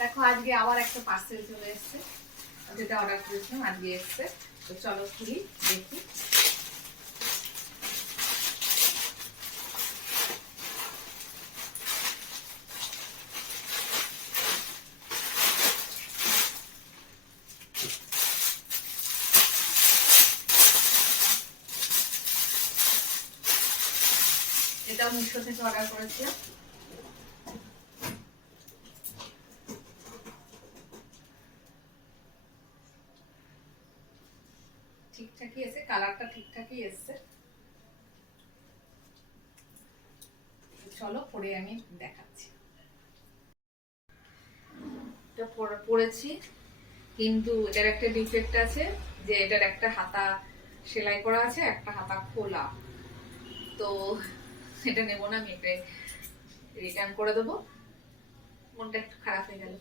দেখো আজকে আবার একটা পার্সেল চলে এসেছে, যেটা অর্ডার করেছিলাম আজকে এসেছে। তো চলো খুলি দেখি। এটাও মিশো থেকে অর্ডার করেছিলাম। ঠিকঠাকই এসে, কালারটা ঠিকঠাকই এসছে। চলো পরে আমি দেখাচ্ছি। এটা পরেছি, কিন্তু এটার একটা ডিফেক্ট আছে যে এটার একটা হাতা সেলাই করা আছে, একটা হাতা খোলা। তো এটা নেবো না, আমি এটা রিটার্ন করে দেবো। মনটা একটু খারাপ হয়ে গেল।